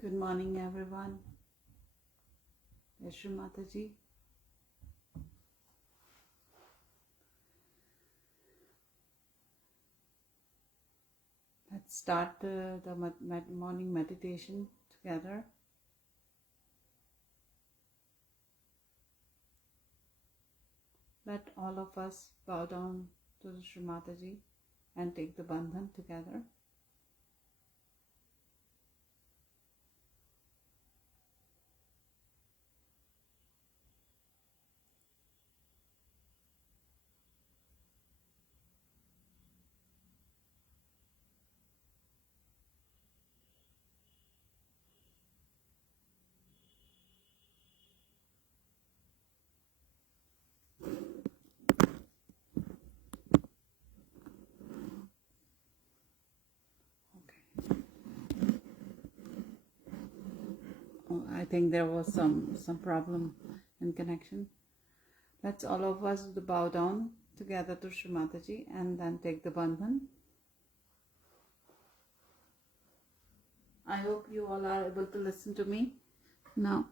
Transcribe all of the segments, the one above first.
Good morning, everyone. Shri Mataji. Let's start the morning meditation together. Let all of us bow down to the Shri Mataji and take the bandhan together. I think there was some problem in connection. Let's all of us bow down together to Shri Mataji and then take the bandhan. I hope you all are able to listen to me now.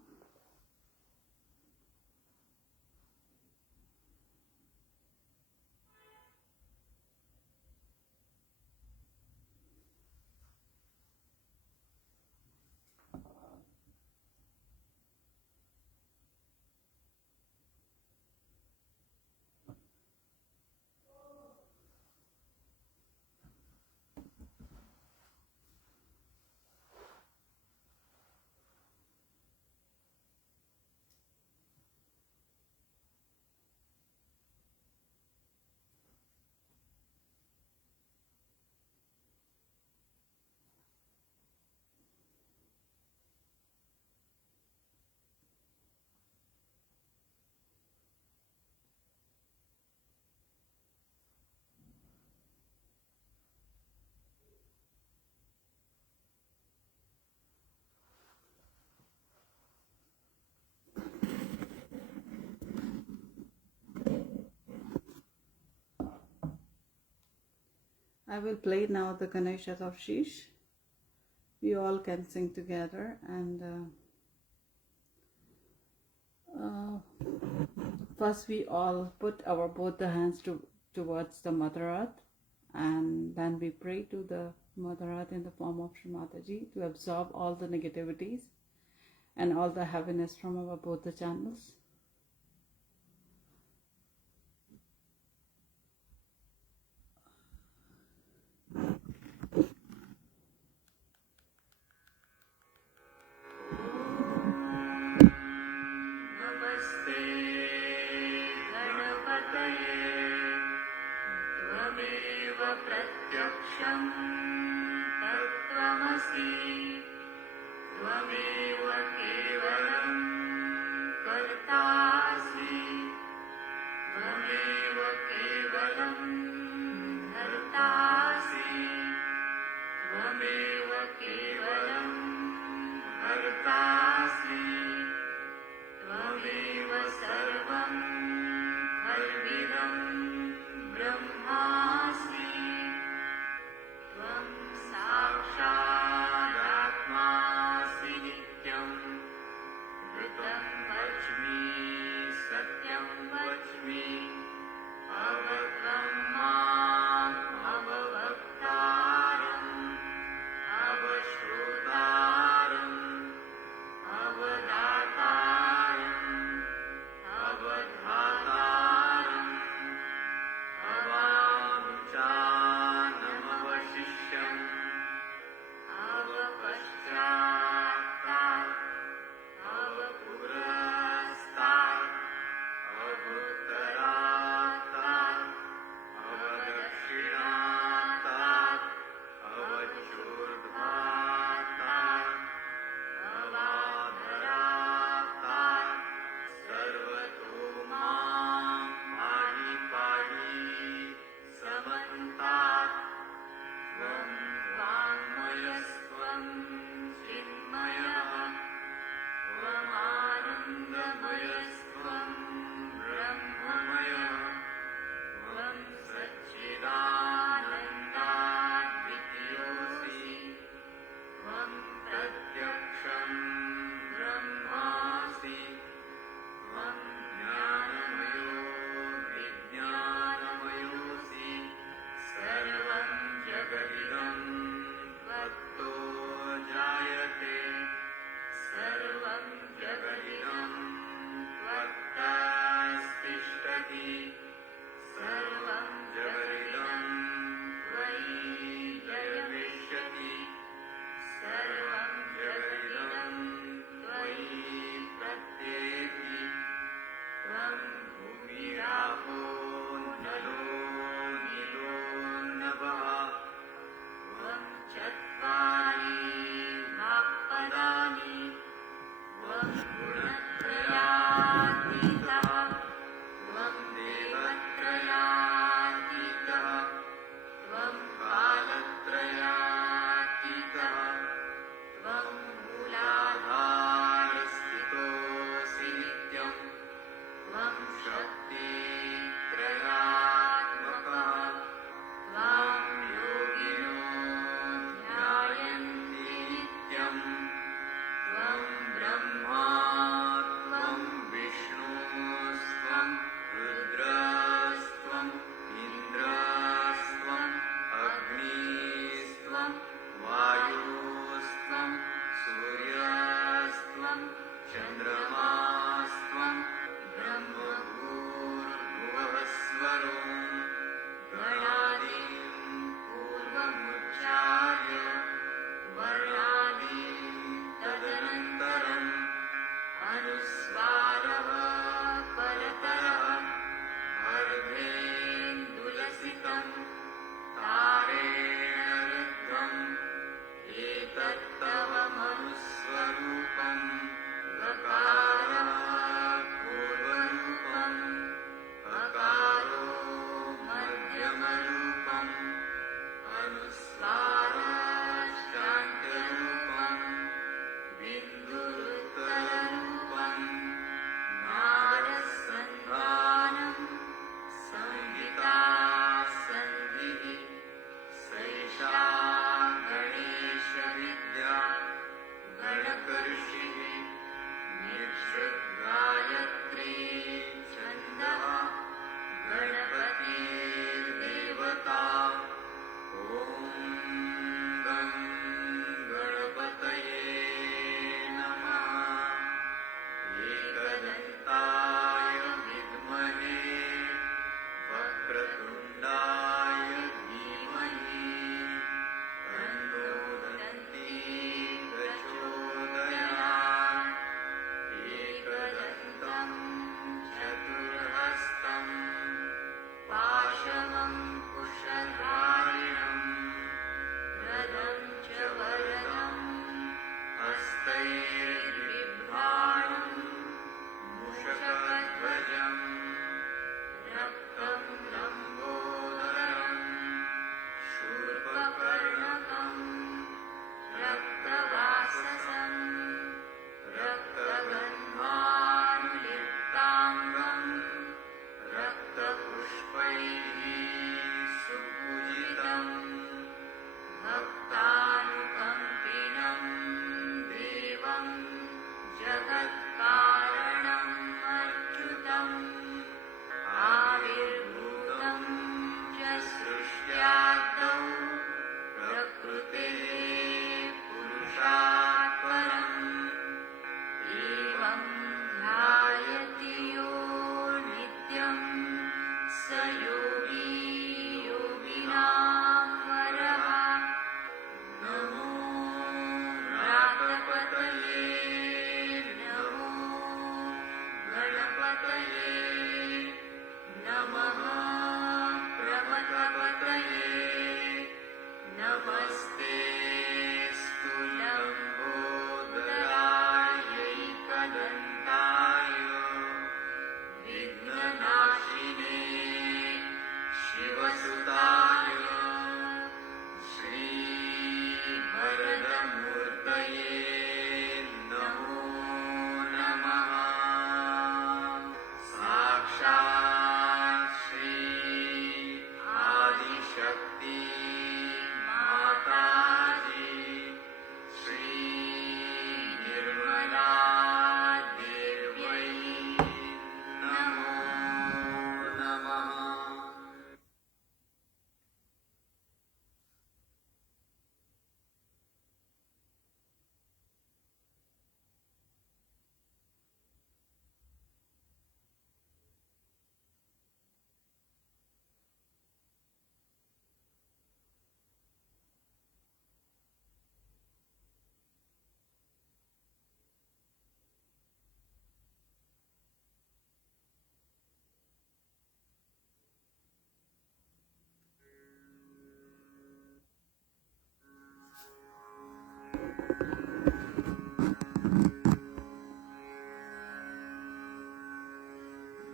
I will play now the Ganesha of Sheesh. We all can sing together and first we all put our both the hands towards the Mother Earth, and then we pray to the Mother Earth in the form of Shri Mataji to absorb all the negativities and all the heaviness from our both the channels. Samiva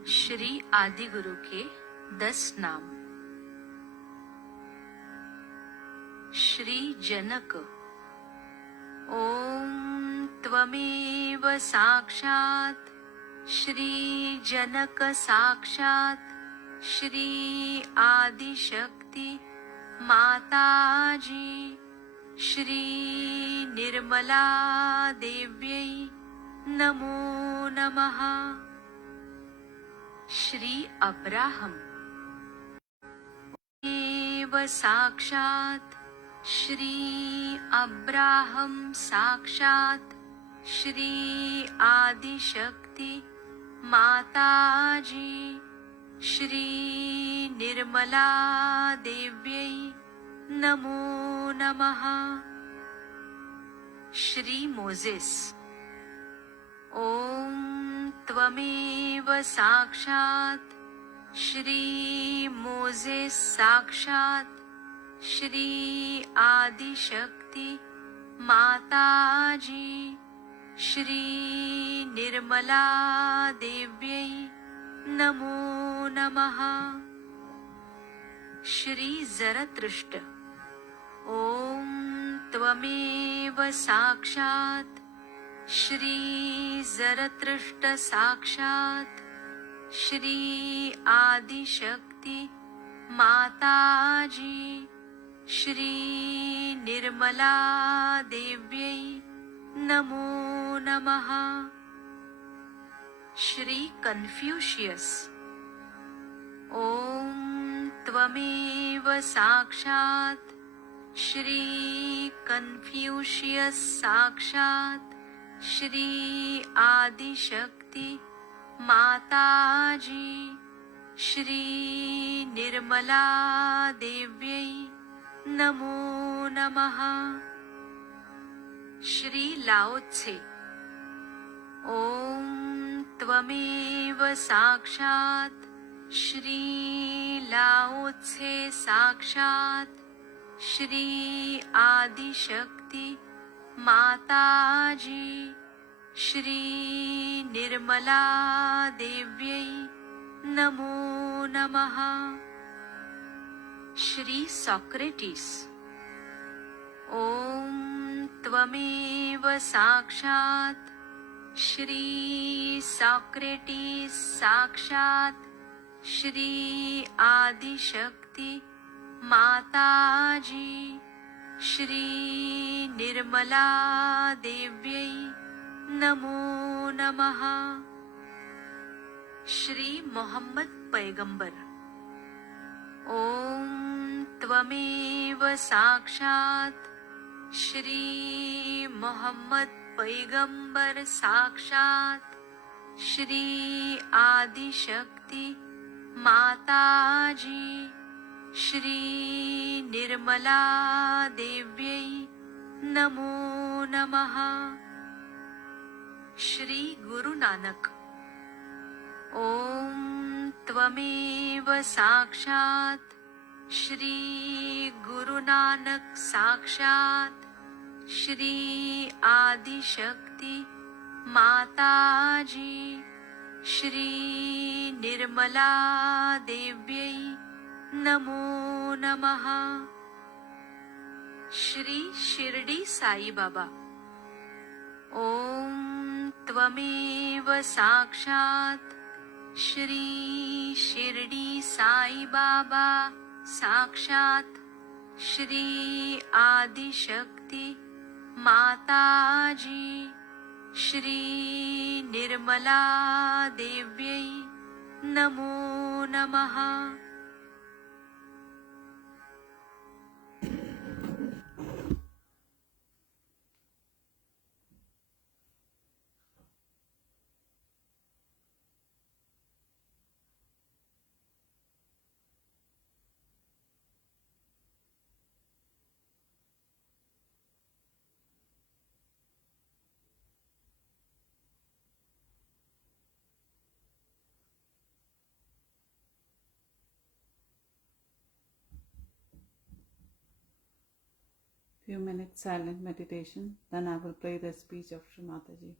Shri आदि गुरु के 10 नाम। श्री जनक। ओम त्वमेव साक्षात् श्री जनक साक्षात् श्री आदि शक्ति माताजी श्री निर्मला देव्यै नमो नमः। श्री अब्राहम। एव साक्षात् श्री अब्राहम साक्षात् श्री आदि शक्ति माताजी श्री निर्मला देव्यै नमो नमः। श्री मोजेस। ओम त्वमेव साक्षात् श्री मोजेस साक्षात् श्री आदि शक्ति माताजी श्री निर्मला देव्यै नमो नमः। श्री जरतृष्ट। ओम त्वमेव साक्षात् श्री जरतृष्ट साक्षात् श्री आदि शक्ति माताजी श्री निर्मला देव्यै नमो नमः। श्री कन्फ्यूशियस। ओम त्वमेव साक्षात् श्री कन्फ्यूशियस साक्षात् श्री आदि शक्ति माताजी श्री निर्मला देव्यै नमो नमः। श्री लाओ त्से। ओम त्वमेव साक्षात् श्री लाओ त्से साक्षात् श्री आदि शक्ति माताजी श्री निर्मला देव्यै नमो नमः। श्री सॉक्रेटिस। ओम त्वमेव साक्षात् श्री सॉक्रेटिस साक्षात् श्री आदि शक्ति माताजी श्री निर्मला देव्यै नमो नमः। श्री मोहम्मद पैगंबर। ओम त्वमेव साक्षात् श्री मोहम्मद पैगंबर साक्षात् श्री आदि शक्ति माताजी श्री निर्मला देव्यै नमो नमः। श्री गुरु नानक। ॐ त्वमेव साक्षात् श्री गुरु नानक साक्षात् श्री आदिशक्ति माताजी श्री निर्मला देव्यै नमो नमः। श्री शिरडी साई बाबा। ॐ त्वमेव साक्षात् श्री शिरडी साई बाबा साक्षात् श्री आदिशक्ति माताजी श्री निर्मला देव्यै नमो नमः। Few minutes silent meditation, then I will play the speech of Shri Mataji.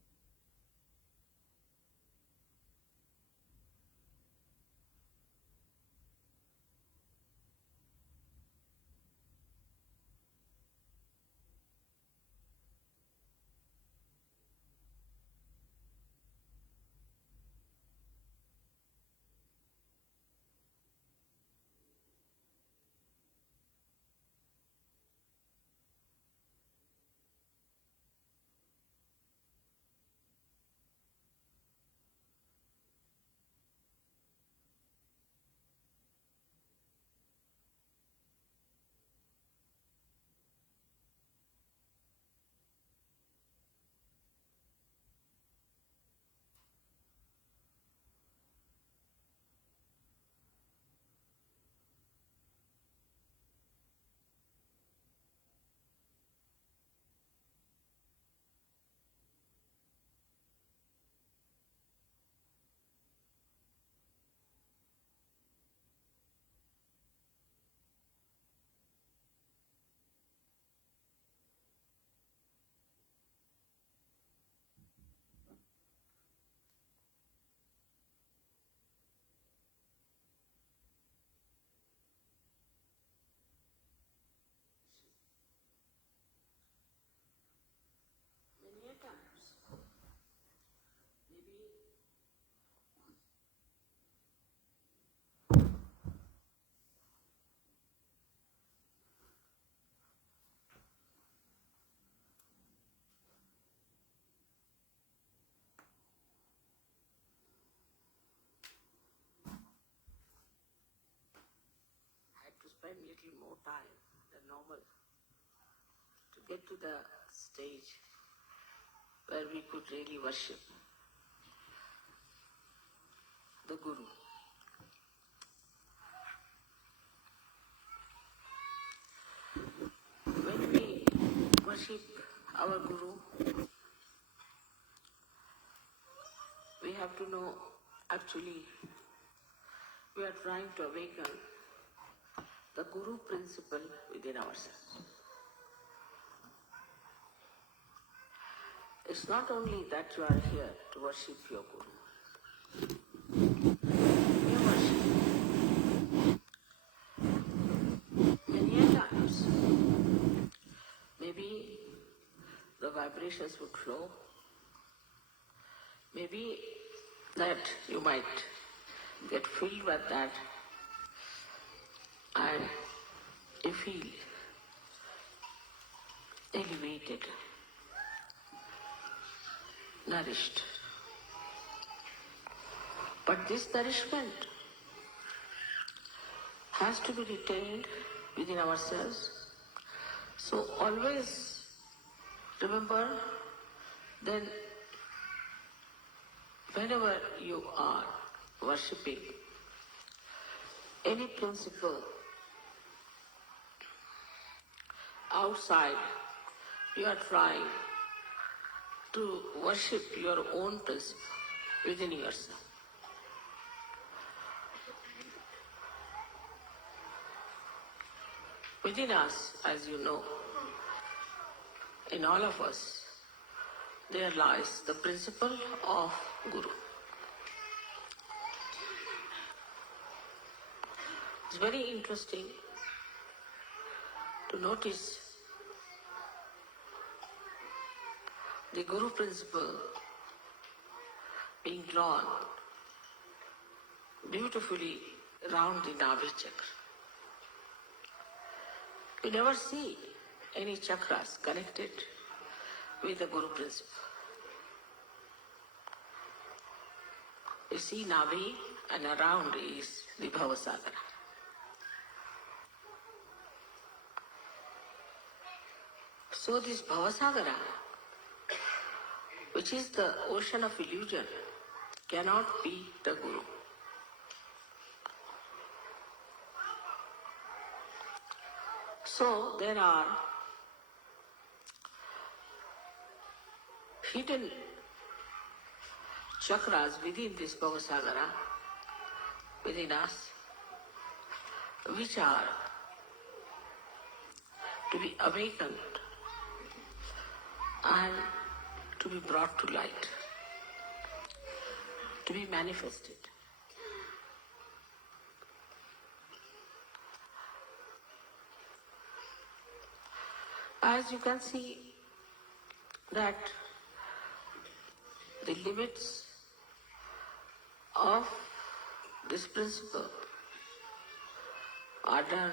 Spend little more time than normal to get to the stage where we could really worship the Guru. When we worship our Guru, we have to know actually we are trying to awaken the Guru principle within ourselves. It's not only that you are here to worship your Guru. You worship many times. Maybe the vibrations would flow. Maybe that you might get filled with that and you feel elevated, nourished. But this nourishment has to be retained within ourselves. So always remember, then whenever you are worshipping any principle outside you are trying to worship your own principle within yourself. Within us, as you know, in all of us, there lies the principle of Guru. It's very interesting to notice the Guru principle being drawn beautifully round the Navi chakra. We never see any chakras connected with the Guru principle. You see Navi and around is the Bhavasagara. So this Bhavasagara, which is the ocean of illusion, cannot be the Guru. So there are hidden chakras within this Bhavasagara, within us, which are to be awakened and to be brought to light, to be manifested. As you can see that the limits of this principle are done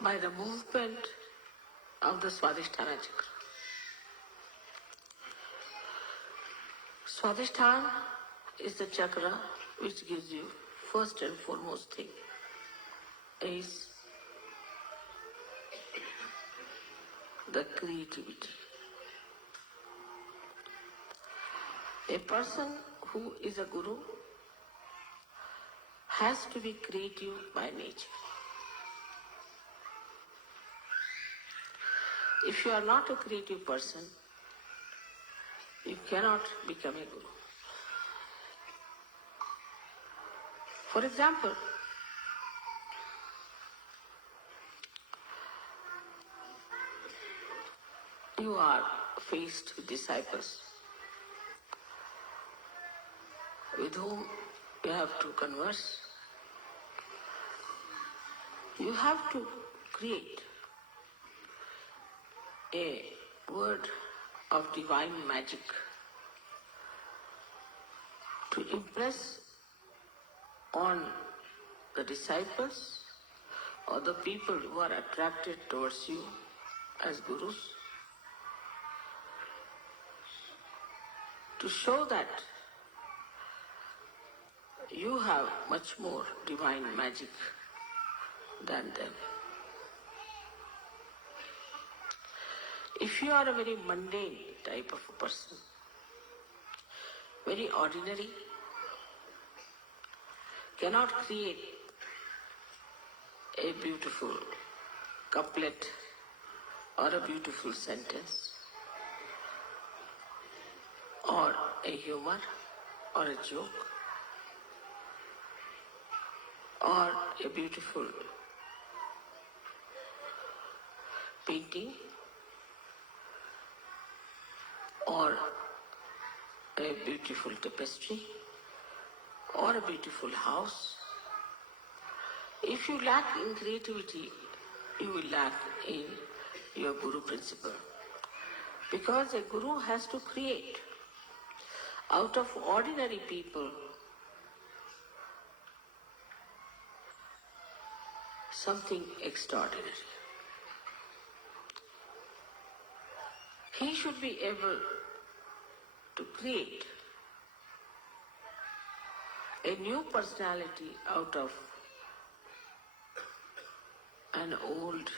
by the movement of the Swadhisthana chakra. Swadhisthana is the chakra which gives you first and foremost thing is the creativity. A person who is a guru has to be creative by nature. If you are not a creative person, you cannot become a guru. For example, you are faced with disciples with whom you have to converse. You have to create a word of divine magic to impress on the disciples or the people who are attracted towards you as gurus, to show that you have much more divine magic than them. If you are a very mundane type of a person, very ordinary, cannot create a beautiful couplet or a beautiful sentence or a humor or a joke or a beautiful painting or a beautiful tapestry or a beautiful house. If you lack in creativity, you will lack in your guru principle. Because a guru has to create out of ordinary people something extraordinary. He should be able to create a new personality out of an old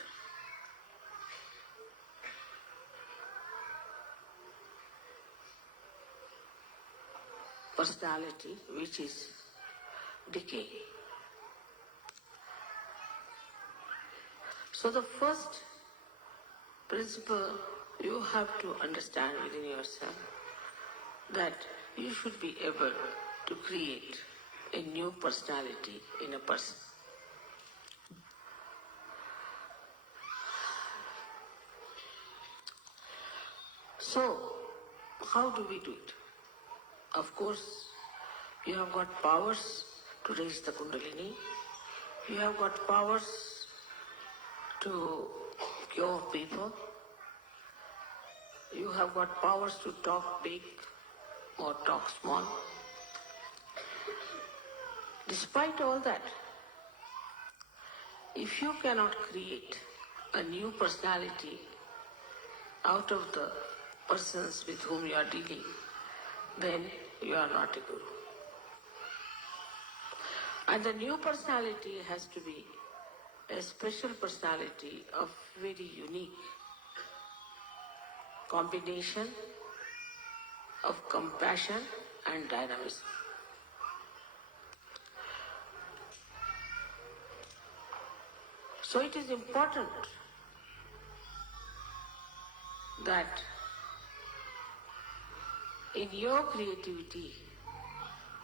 personality which is decaying. So the first principle you have to understand within yourself that you should be able to create a new personality in a person. So, how do we do it? Of course, you have got powers to raise the Kundalini. You have got powers to cure people. You have got powers to talk big or talk small. Despite all that, if you cannot create a new personality out of the persons with whom you are dealing, then you are not a guru. And the new personality has to be a special personality of very unique combination of compassion and dynamism. So it is important that in your creativity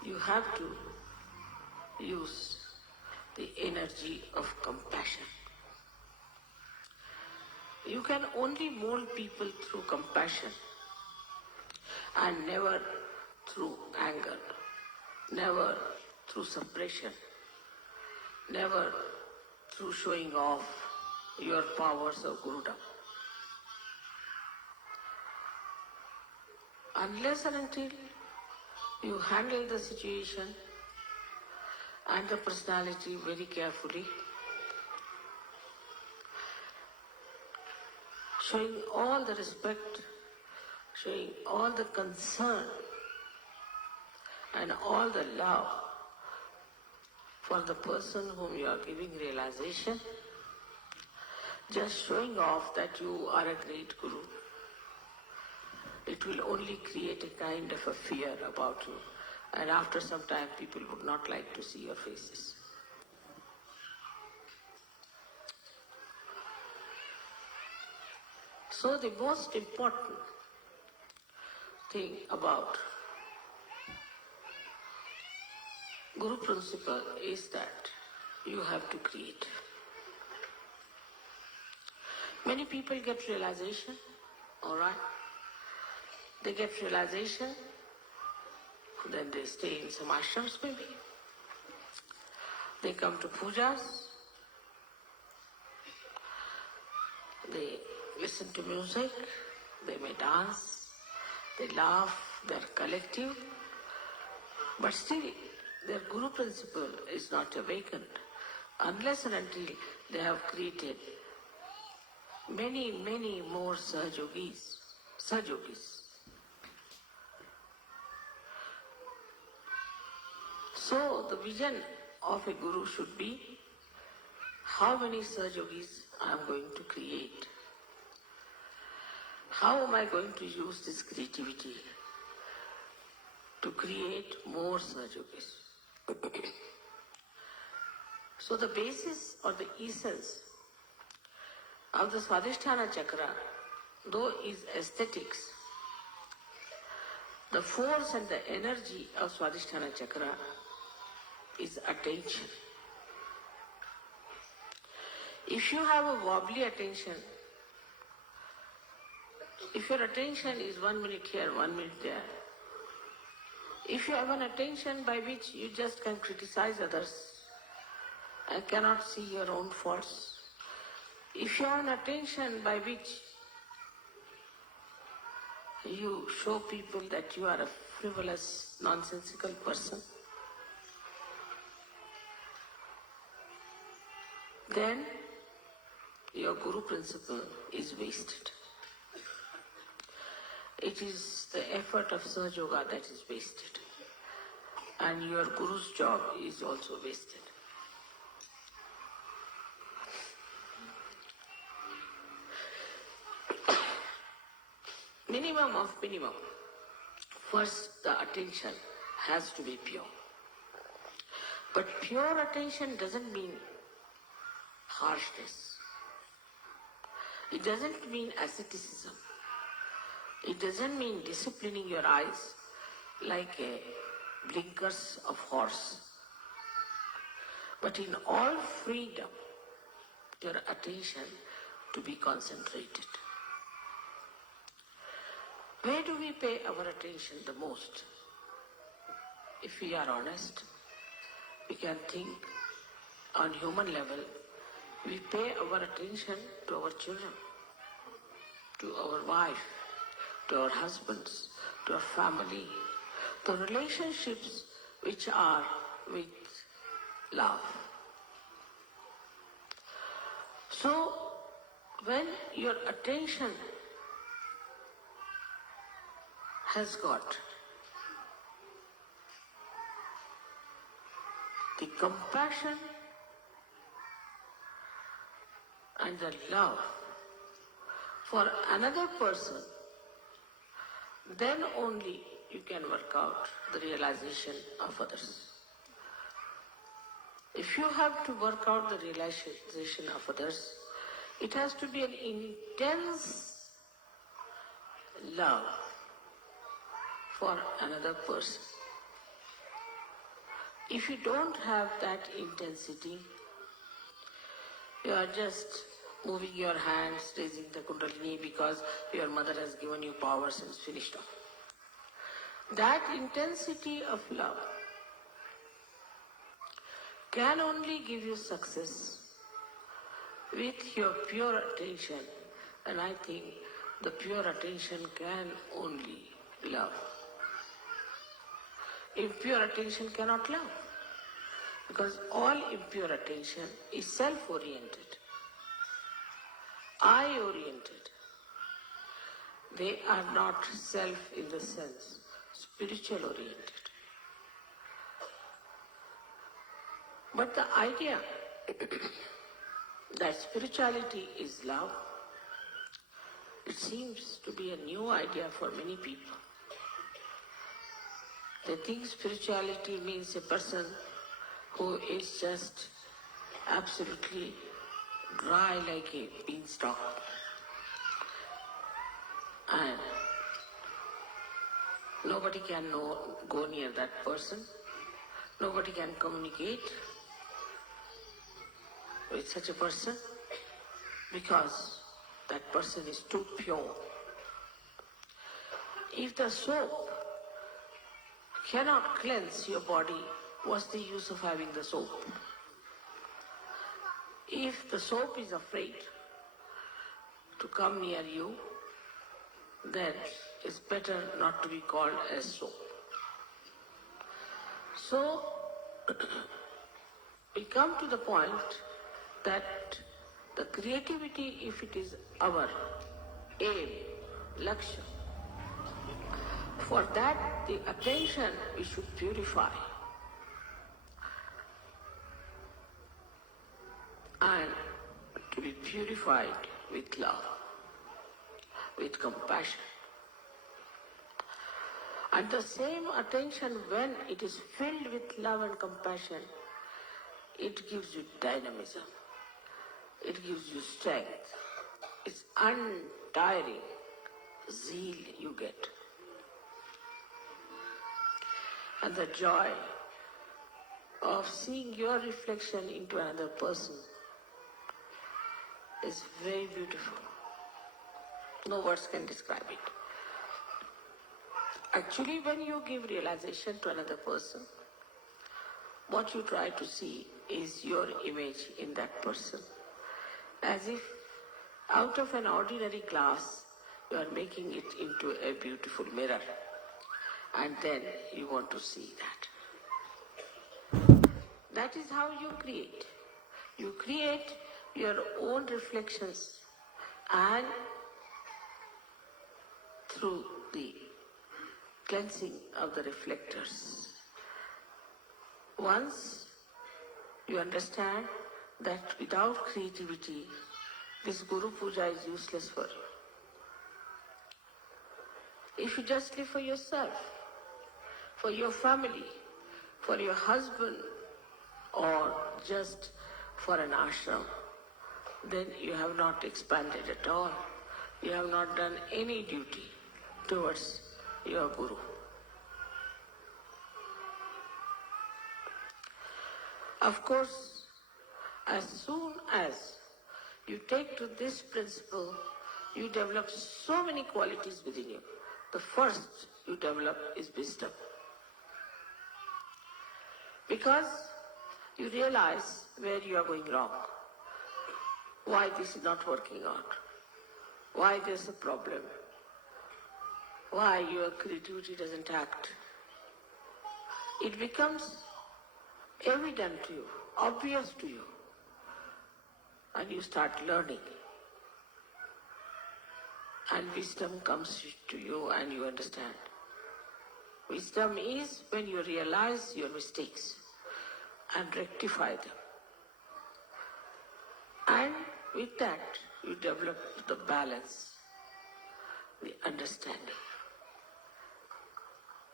you have to use the energy of compassion. You can only mold people through compassion and never through anger, never through suppression, never through showing off your powers of Gurudom. Unless and until you handle the situation and the personality very carefully, showing all the respect, showing all the concern and all the love for the person whom you are giving realization, just showing off that you are a great guru, it will only create a kind of a fear about you, and after some time people would not like to see your faces. So the most important thing about Guru principle is that you have to create. Many people get realization, alright? They get realization, then they stay in some ashrams maybe. They come to pujas, they listen to music, they may dance, they laugh, they are collective, but still their Guru principle is not awakened unless and until they have created many, many more Sahajogis. So the vision of a Guru should be, how many Sahajogis I am going to create? How am I going to use this creativity to create more Sahajogis? So the basis or the essence of the Swadhisthana Chakra, though is aesthetics, the force and the energy of Swadhisthana Chakra is attention. If you have a wobbly attention, if your attention is 1 minute here, 1 minute there, if you have an attention by which you just can criticize others and cannot see your own faults, if you have an attention by which you show people that you are a frivolous, nonsensical person, then your Guru principle is wasted. It is the effort of Sahaja that is wasted, and your Guru's job is also wasted. Minimum of minimum. First, the attention has to be pure. But pure attention doesn't mean harshness. It doesn't mean asceticism. It doesn't mean disciplining your eyes like a blinkers of horse. But in all freedom, your attention to be concentrated. Where do we pay our attention the most? If we are honest, we can think on human level, we pay our attention to our children, to our wife, to our husbands, to our family, the relationships which are with love. So, when your attention has got the compassion and the love for another person, then only you can work out the realization of others. If you have to work out the realization of others, it has to be an intense love for another person. If you don't have that intensity, you are just moving your hands, raising the kundalini because your mother has given you powers and it's finished off. That intensity of love can only give you success with your pure attention, and I think the pure attention can only love. Impure attention cannot love, because all impure attention is self-oriented, I-oriented. They are not self in the sense, spiritual-oriented. But the idea that spirituality is love, it seems to be a new idea for many people. They think spirituality means a person who is just absolutely dry like a beanstalk. And nobody can go near that person. Nobody can communicate with such a person because that person is too pure. If the soap cannot cleanse your body, what's the use of having the soap? If the soap is afraid to come near you, then it's better not to be called as soap. So, we come to the point that the creativity, if it is our aim, lakshya, for that the attention we should purify and to be purified with love, with compassion. And the same attention, when it is filled with love and compassion, it gives you dynamism, it gives you strength, it's untiring zeal you get. And the joy of seeing your reflection into another person is very beautiful. No words can describe it. Actually, when you give realization to another person, what you try to see is your image in that person. As if out of an ordinary glass, you are making it into a beautiful mirror. And then you want to see that. That is how you create. You create your own reflections, and through the cleansing of the reflectors, once you understand that without creativity, this Guru Puja is useless for you. If you just live for yourself, for your family, for your husband, or just for an ashram, then you have not expanded at all. You have not done any duty towards your Guru. Of course, as soon as you take to this principle, you develop so many qualities within you. The first you develop is wisdom. Because you realize where you are going wrong, why this is not working out, why there's a problem, why your creativity doesn't act. It becomes evident to you, obvious to you, and you start learning. And wisdom comes to you and you understand. Wisdom is when you realize your mistakes and rectify them. And with that, you develop the balance, the understanding,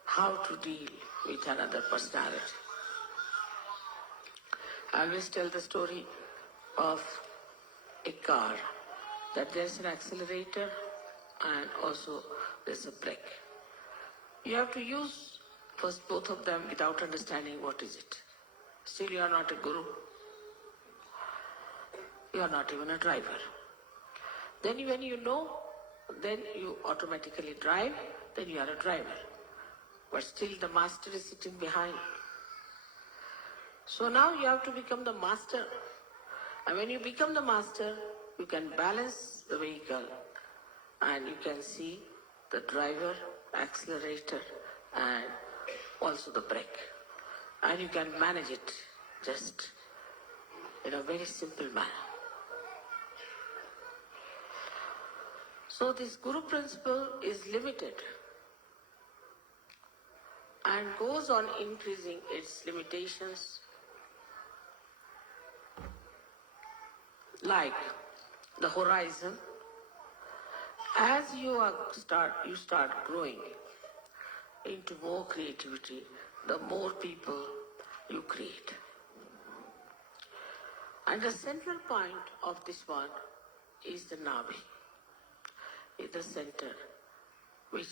how to deal with another personality. I always tell the story of a car, that there's an accelerator and also there's a brake. You have to use first both of them without understanding what is it. Still you are not a guru. You are not even a driver. Then when you know, then you automatically drive, then you are a driver. But still the master is sitting behind. So now you have to become the master. And when you become the master, you can balance the vehicle and you can see the driver, accelerator and also the brake. And you can manage it just in a very simple manner. So this Guru principle is limited and goes on increasing its limitations, like the horizon. As you start growing into more creativity, the more people you create. And the central point of this one is the Navi, is the center, which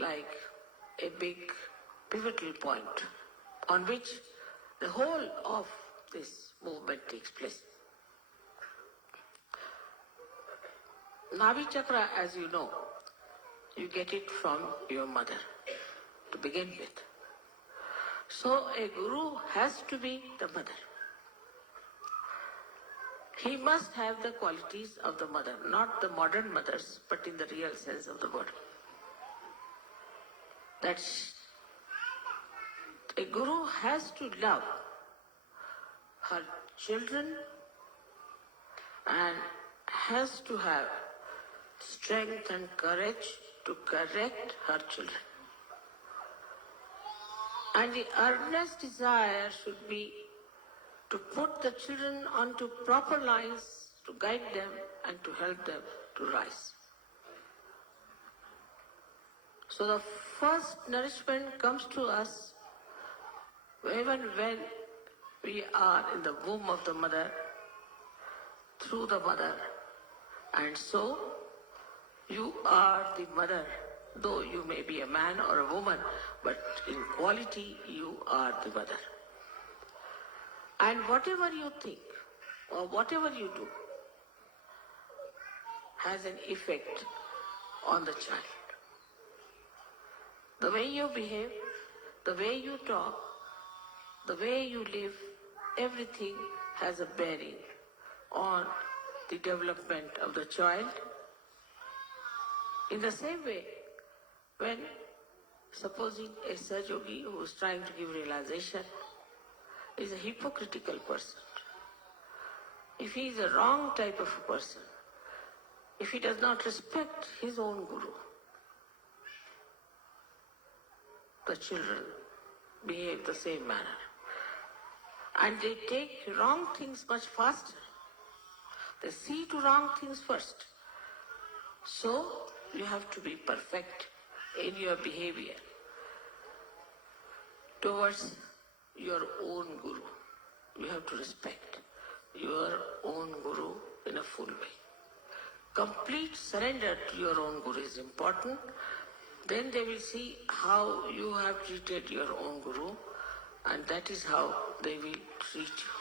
like a big pivotal point on which the whole of this movement takes place. Navi chakra, as you know, you get it from your mother to begin with. So a guru has to be the mother. He must have the qualities of the mother, not the modern mothers, but in the real sense of the word. That a guru has to love her children and has to have strength and courage to correct her children. And the earnest desire should be to put the children onto proper lines, to guide them and to help them to rise. So the first nourishment comes to us even when we are in the womb of the mother, through the mother. And so you are the mother, though you may be a man or a woman, but in quality you are the mother. And whatever you think or whatever you do has an effect on the child. The way you behave, the way you talk, the way you live, everything has a bearing on the development of the child. In the same way, when supposing a Saj Yogi who is trying to give realization is a hypocritical person, if he is a wrong type of a person, if he does not respect his own Guru, the children behave the same manner. And they take wrong things much faster. They see to wrong things first. So you have to be perfect in your behavior towards your own Guru. You have to respect your own Guru in a full way. Complete surrender to your own Guru is important. Then they will see how you have treated your own Guru, and that is how they will treat you.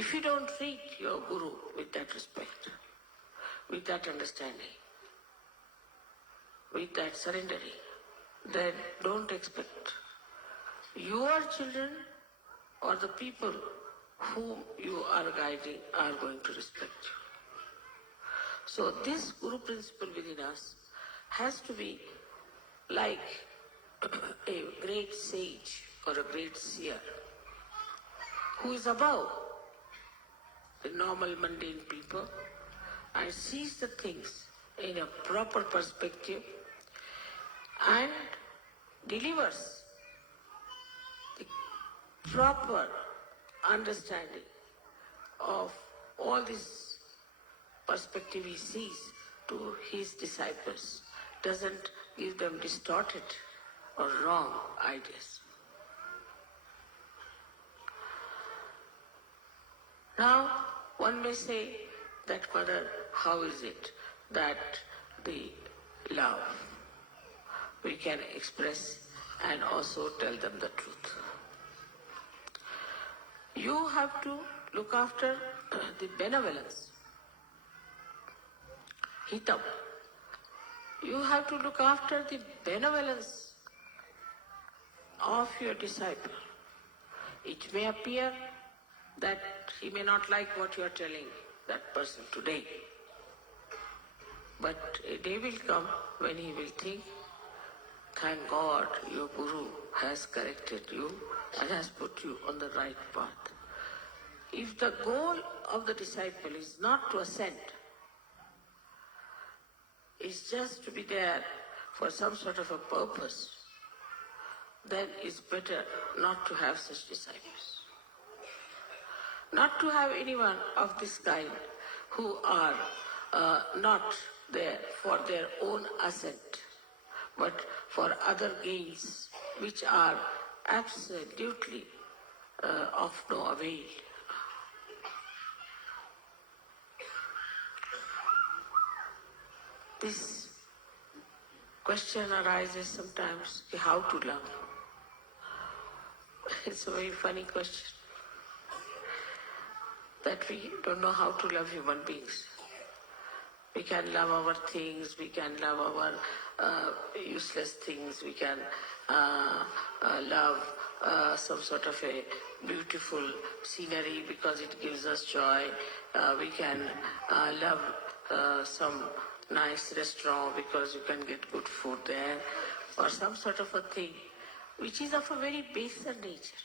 If you don't treat your Guru with that respect, with that understanding, with that surrendering, then don't expect your children or the people whom you are guiding are going to respect you. So this Guru principle within us has to be like a great sage or a great seer who is above the normal mundane people and sees the things in a proper perspective and delivers the proper understanding of all this perspective he sees to his disciples, doesn't give them distorted or wrong ideas. Now, one may say that, Mother, how is it that the love we can express and also tell them the truth? You have to look after the benevolence, hitam. You have to look after the benevolence of your disciple. It may appear that he may not like what you are telling that person today, but a day will come when he will think, thank God your Guru has corrected you and has put you on the right path. If the goal of the disciple is not to ascend, is just to be there for some sort of a purpose, then it's better not to have such disciples. Not to have anyone of this kind who are not there for their own ascent, but for other gains which are absolutely of no avail. This question arises sometimes, how to love? It's a very funny question, that we don't know how to love human beings. We can love our things, we can love our useless things, we can love some sort of a beautiful scenery because it gives us joy. We can love some nice restaurant because you can get good food there, or some sort of a thing which is of a very baser nature.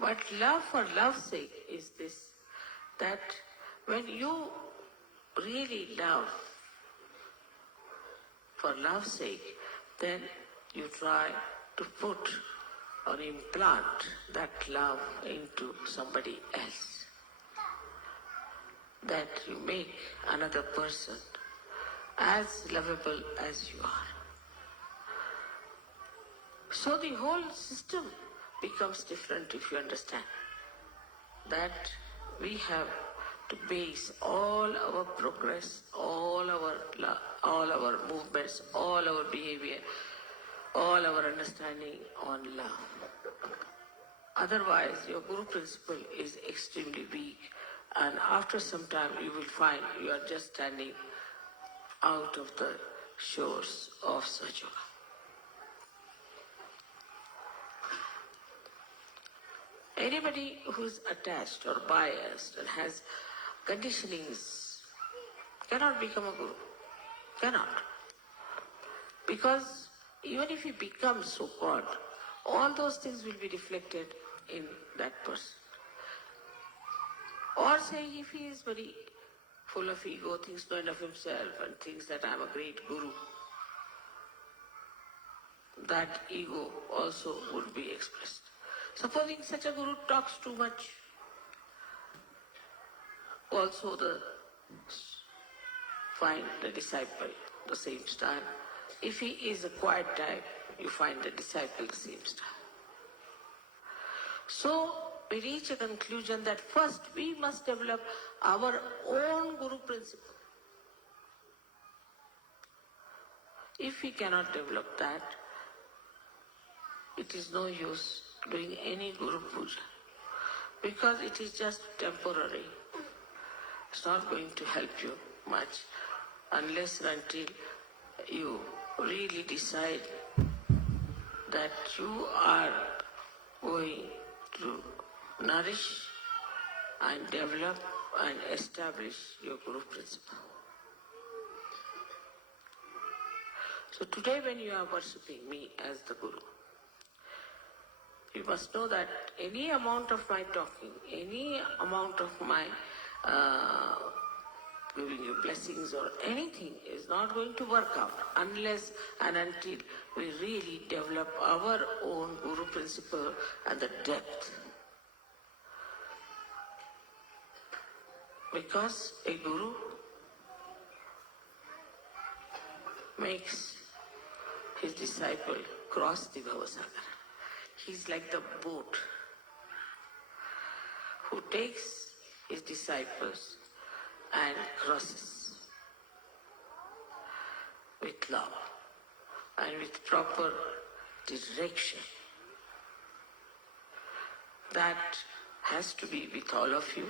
But love for love's sake is this, that when you really love for love's sake, then you try to put or implant that love into somebody else. That you make another person as lovable as you are. So the whole system becomes different if you understand that we have to base all our progress, all our movements, all our behavior, all our understanding on love. Otherwise, your Guru principle is extremely weak, and after some time you will find you are just standing out of the shores of Sahaja. Anybody who is attached or biased and has conditionings cannot become a Guru. Cannot. Because even if he becomes so-called, all those things will be reflected in that person. Or say if he is very full of ego, thinks knowing of himself and thinks that I am a great Guru, that ego also would be expressed. Supposing such a Guru talks too much, also find the disciple the same style. If he is a quiet type, you find the disciple the same style. So we reach a conclusion that first we must develop our own Guru principle. If we cannot develop that, it is no use doing any Guru Puja, because it is just temporary. It's not going to help you much unless and until you really decide that you are going to nourish and develop and establish your Guru principle. So today when you are worshipping me as the Guru, you must know that any amount of my talking, any amount of my giving you blessings or anything is not going to work out unless and until we really develop our own Guru principle and the depth. Because a Guru makes his disciple cross the Bhavasagar. He's like the boat who takes his disciples and crosses with love and with proper direction. That has to be with all of you.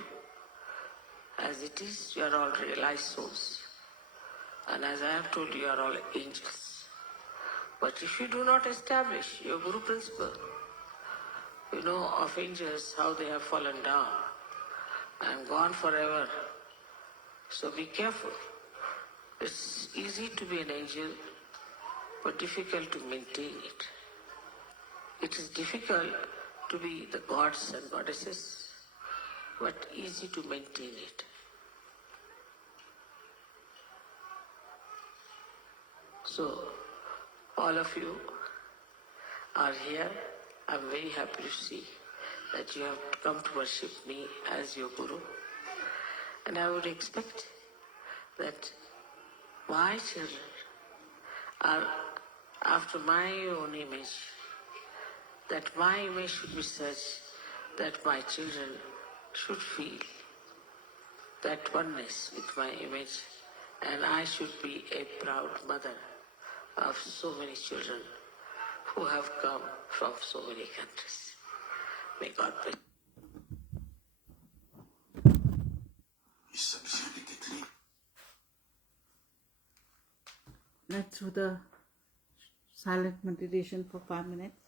As it is, you are all realized souls. And as I have told you, you are all angels. But if you do not establish your Guru principle, you know of angels how they have fallen down and gone forever. So be careful. It's easy to be an angel, but difficult to maintain it. It is difficult to be the gods and goddesses, but easy to maintain it. So, all of you are here. I'm very happy to see that you have come to worship me as your Guru. And I would expect that my children are after my own image, that my image should be such that my children should feel that oneness with my image, and I should be a proud mother of so many children who have come from so many countries. May God bless. Let's do the silent meditation for 5 minutes.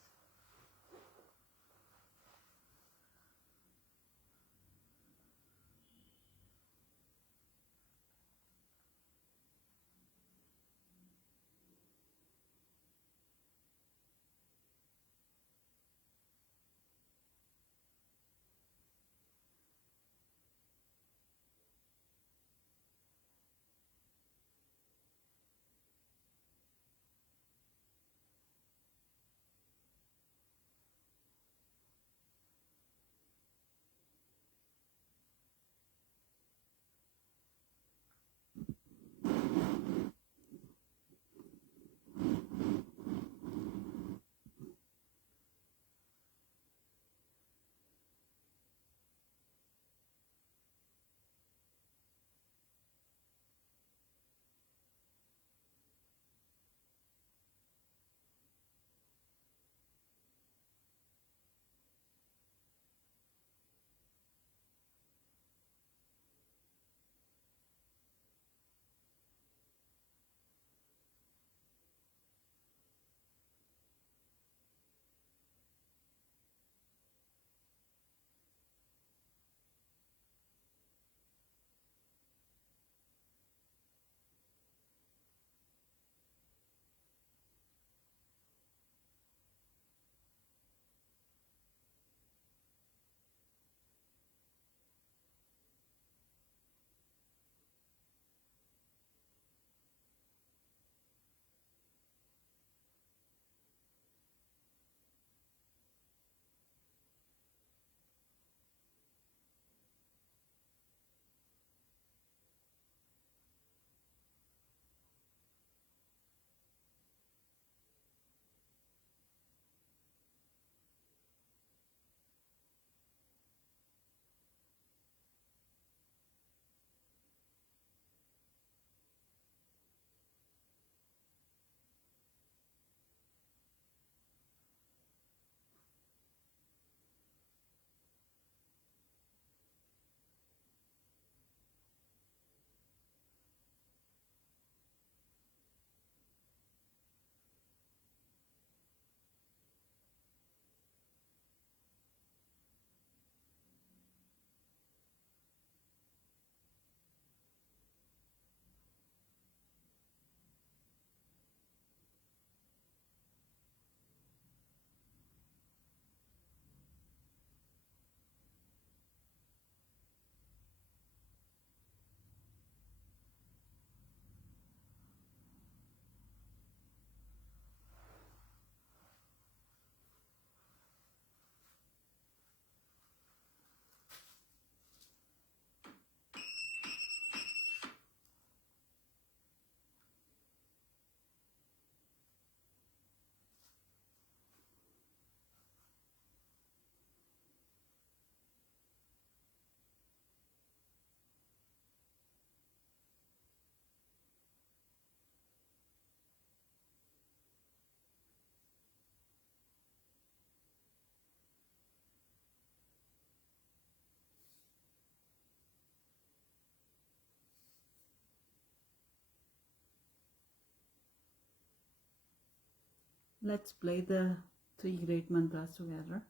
Let's play the 3 great mantras together.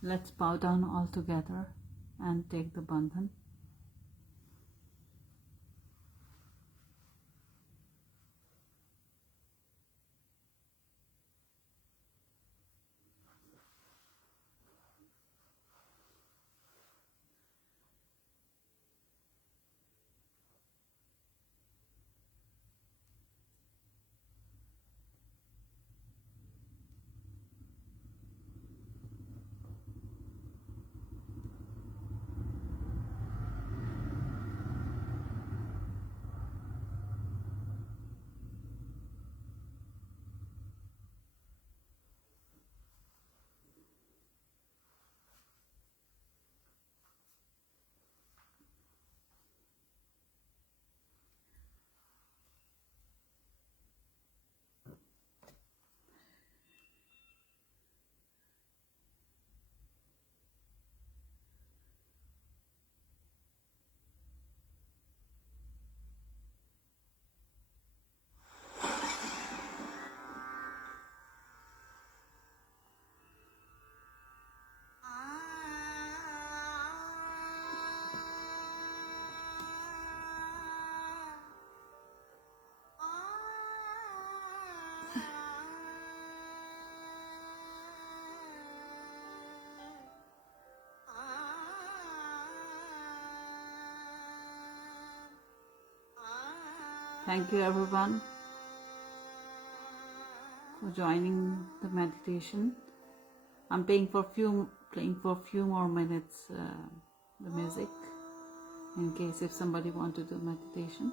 Let's bow down all together and take the bandhan. Thank you everyone for joining the meditation. I'm playing for few more minutes the music in case if somebody want to do meditation.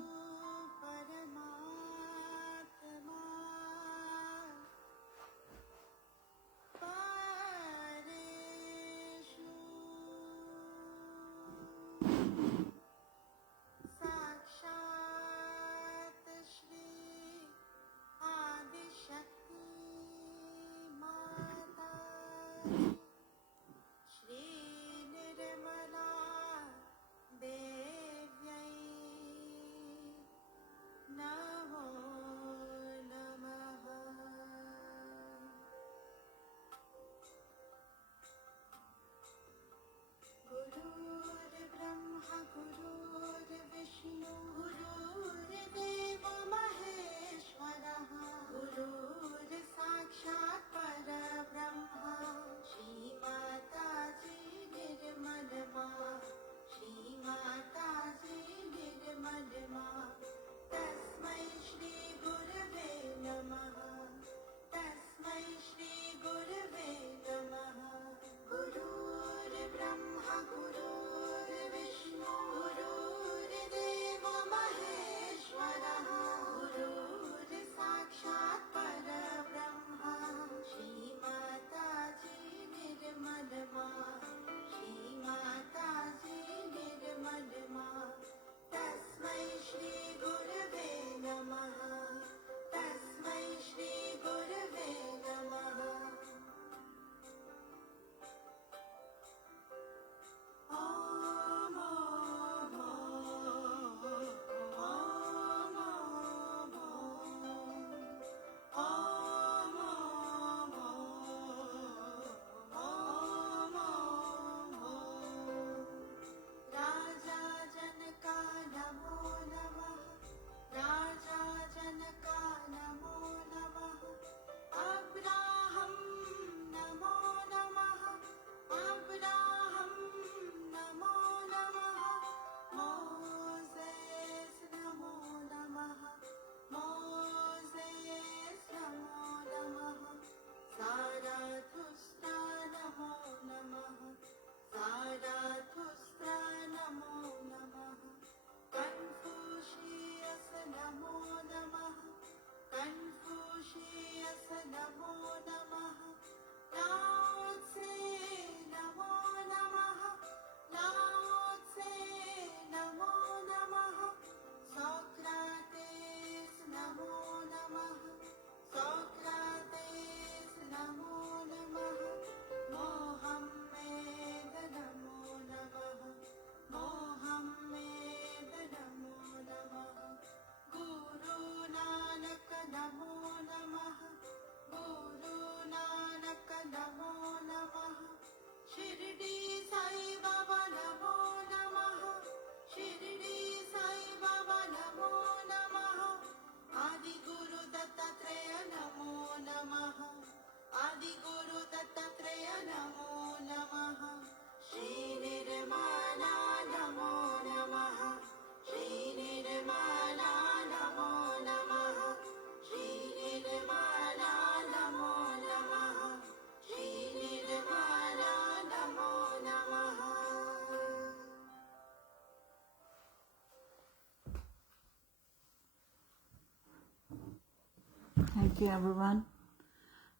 Thank you, everyone.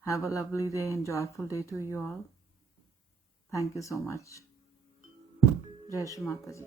Have a lovely day and joyful day to you all. Thank you so much. Jai Shri Mataji.